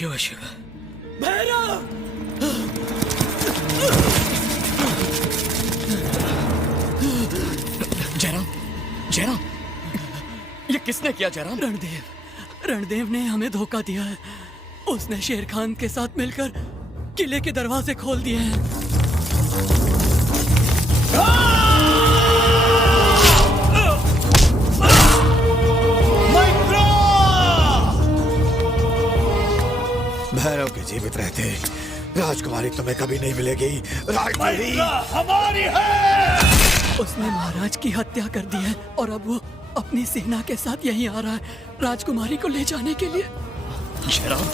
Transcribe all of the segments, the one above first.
शिव शिव। भैरव! जयराम, जयराम, ये किसने किया जयराम? रणदेव ने हमें धोखा दिया है। उसने शेर खान के साथ मिलकर किले के दरवाजे खोल दिए हैं। भैरव के जीवित रहते राजकुमारी तुम्हें कभी नहीं मिलेगी। राजकुमारी हमारी है। उसने महाराज की हत्या कर दी है और अब वो अपनी सेना के साथ यहीं आ रहा है राजकुमारी को ले जाने के लिए। जयराम,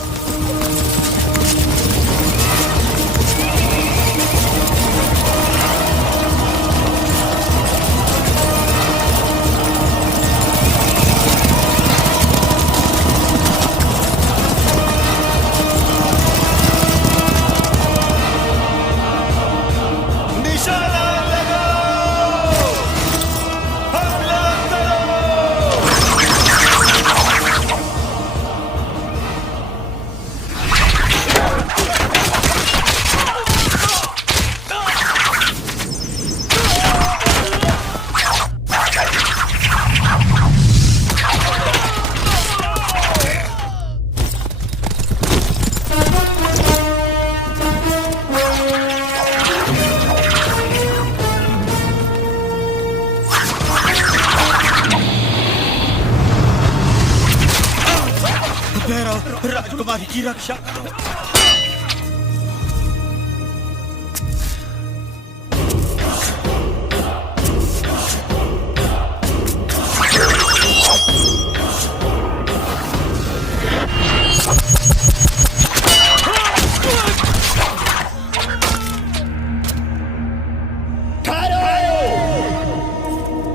राजकुमारी की रक्षा करो।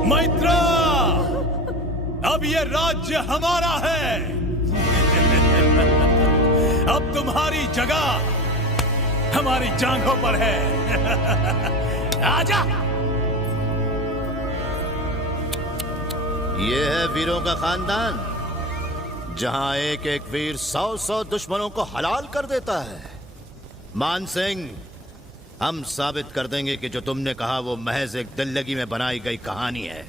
मैत्रा, अब ये राज्य हमारा है। अब तुम्हारी जगह हमारी जांघों पर है। आजा। ये है वीरों का खानदान, जहां एक एक वीर 100-100 दुश्मनों को हलाल कर देता है। मान सिंह, हम साबित कर देंगे कि जो तुमने कहा वो महज एक दिल लगी में बनाई गई कहानी है।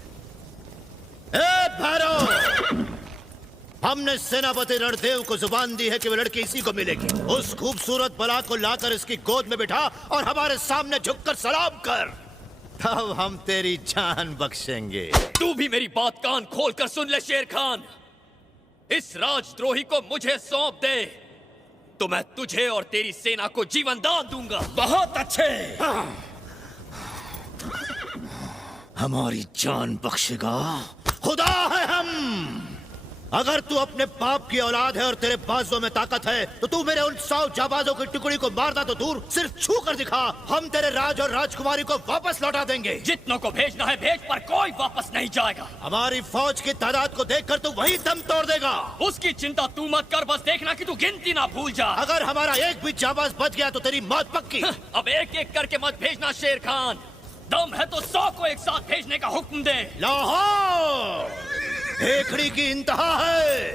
ए भैरव, हमने सेनापति रणदेव को जुबान दी है कि वो लड़की इसी को मिलेगी। उस खूबसूरत बला को लाकर इसकी गोद में बिठा और हमारे सामने झुककर सलाम कर, तब हम तेरी जान बख्शेंगे। तू भी मेरी बात कान खोल कर सुन ले शेर खान। इस राजद्रोही को मुझे सौंप दे तो मैं तुझे और तेरी सेना को जीवन दान दूंगा। बहुत अच्छे। हमारी जान बख्शेगा? खुदा है हम। अगर तू अपने बाप की औलाद है और तेरे बाजों में ताकत है तो तू मेरे उन 100 जाबाजों की टुकड़ी को मारना तो दूर, सिर्फ छू कर दिखा, हम तेरे राज और राजकुमारी को वापस लौटा देंगे। जितनों को भेजना है भेज, पर कोई वापस नहीं जाएगा। हमारी फौज की तादाद को देखकर तू वही दम तोड़ देगा। उसकी चिंता तू मत कर, बस देखना कि तू गिनती ना भूल जा। अगर हमारा एक भी जाबाज बच गया तो तेरी मौत पक्की। अब एक एक करके मत भेजना शेर खान। दम है तो 100 को एक साथ भेजने का हुक्म दे। लाहौर देखड़ी की इंतहा है।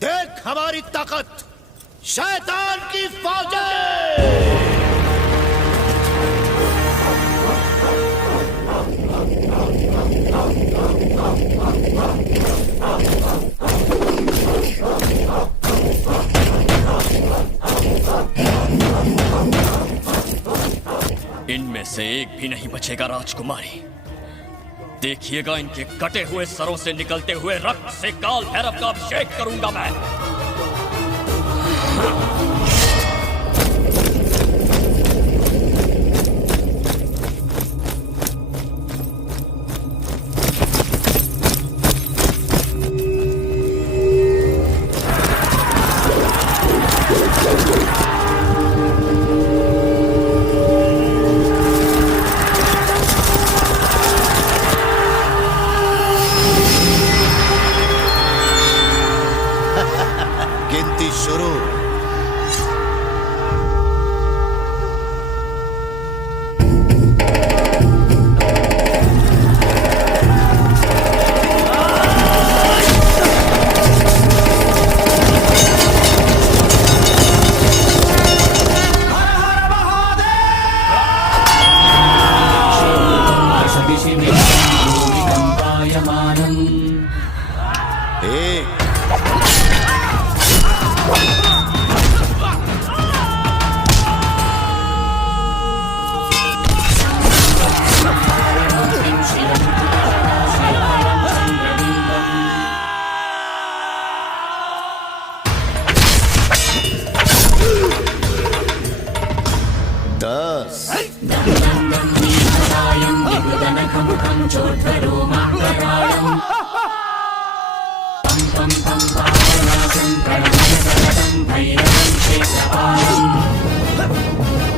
देख हमारी ताकत, शैतान की फौजें। इनमें से एक भी नहीं बचेगा राजकुमारी। देखिएगा, इनके कटे हुए सरों से निकलते हुए रक्त से काल भैरव का अभिषेक करूंगा मैं। गिनती शुरू।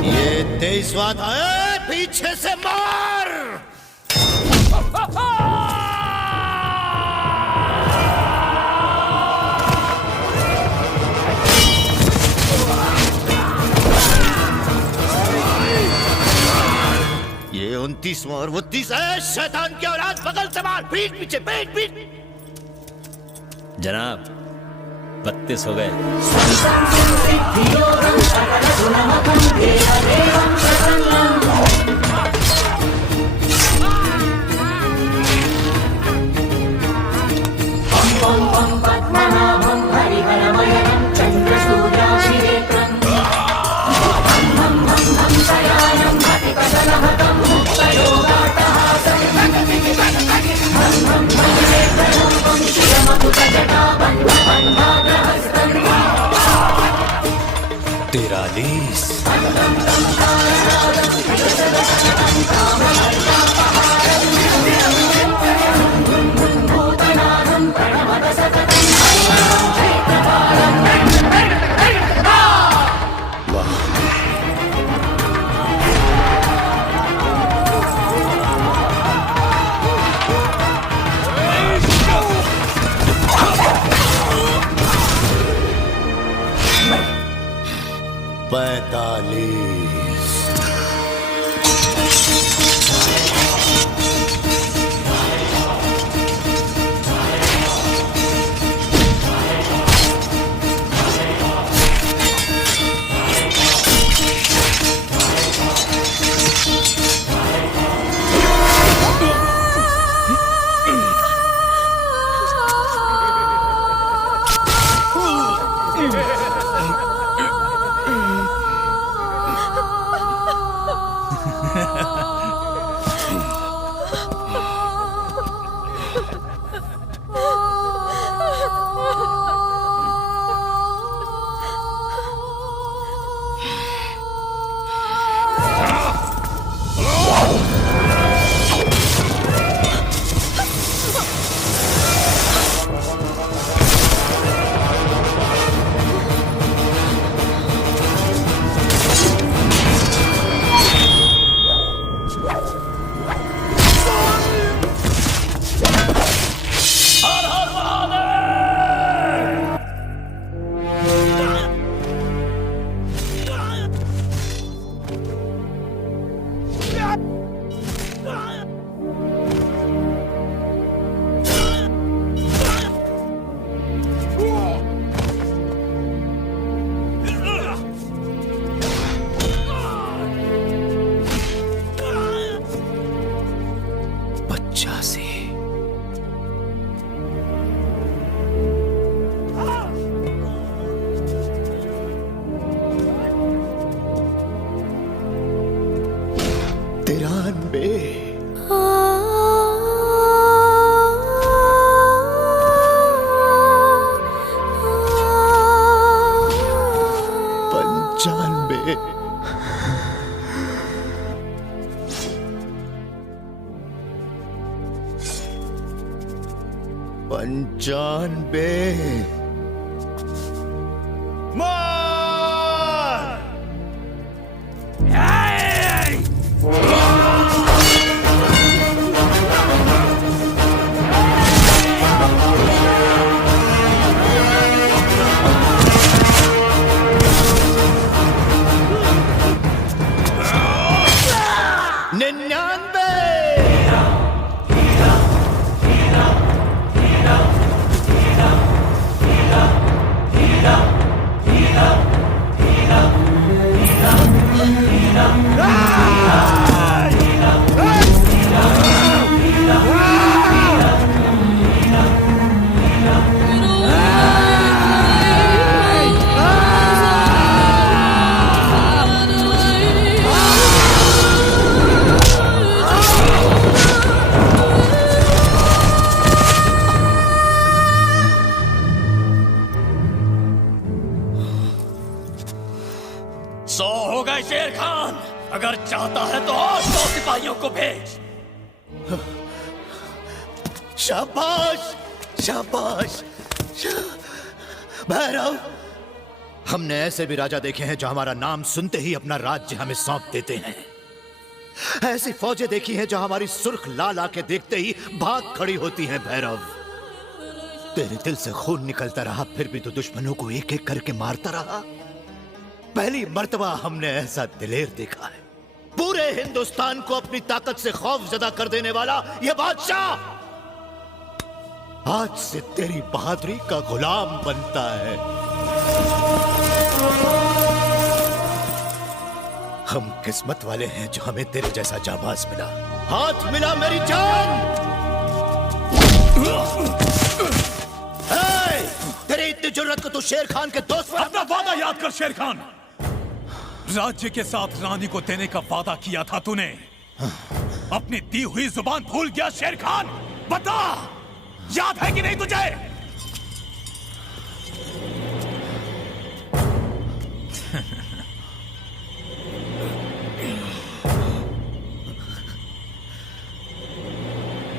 ये 23वां था। पीछे से मार। ये 29वां और 32 है। शैतान की औलाद, बगल से मार। पीठ पीछे, पीठ पीठ। जनाब 32 हो गए। तिरालीस। पंचानबे। मार! हो गए शेर खान। अगर चाहता है तो और 100 सिपाहियों को भेज। शाबाश शाबाश। भैरव, हमने ऐसे भी राजा देखे हैं जो हमारा नाम सुनते ही अपना राज्य हमें सौंप देते हैं। ऐसी फौजें देखी हैं जो हमारी सुर्ख लाल आंखें देखते ही भाग खड़ी होती हैं। भैरव, तेरे दिल से खून निकलता रहा, फिर भी तो दुश्मनों को एक एक करके मारता रहा। पहली मर्तबा हमने ऐसा दिलेर देखा है। पूरे हिंदुस्तान को अपनी ताकत से खौफजदा कर देने वाला यह बादशाह आज से तेरी बहादुरी का गुलाम बनता है। हम किस्मत वाले हैं जो हमें तेरे जैसा जाबाज मिला। हाथ मिला मेरी जान। तेरी इतनी जुर्रत को तू शेर खान के दोस्त पर अपना वादा याद कर शेर खान। राज्य के साथ रानी को देने का वादा किया था तूने। अपनी दी हुई जुबान भूल गया शेर खान? बता, याद है कि नहीं तुझे?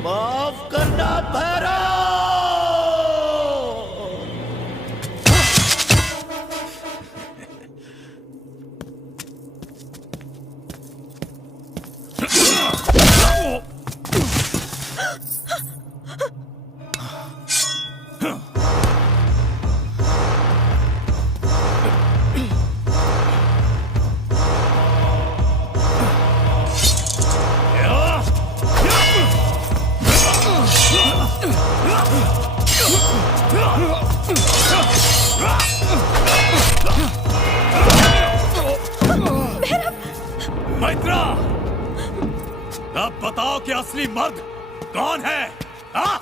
माफ करना भैरव। मैत्रा, अब बताओ कि असली मर्द कौन है? हाँ?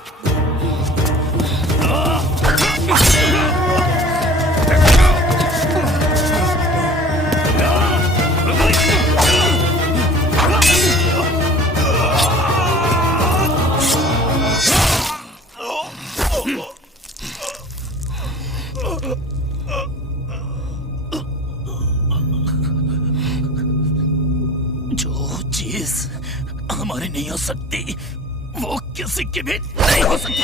हमारी नहीं हो सकती, वो किसी की भी नहीं हो सकती।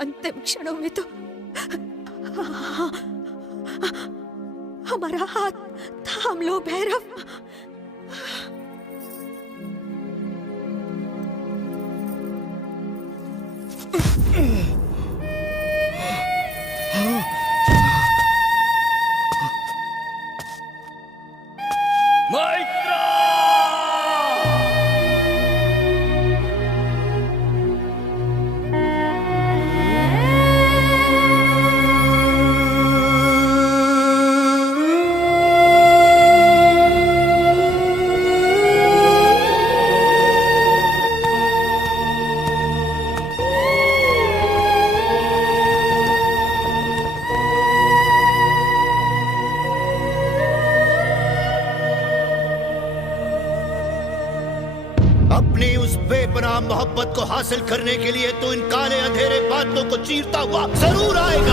अंतिम क्षणों में तो हमारा हाथ थाम लो भैरव। अपनी उस बेपनाह मोहब्बत को हासिल करने के लिए तो इन काले अंधेरे बादलों को चीरता हुआ जरूर आएगा।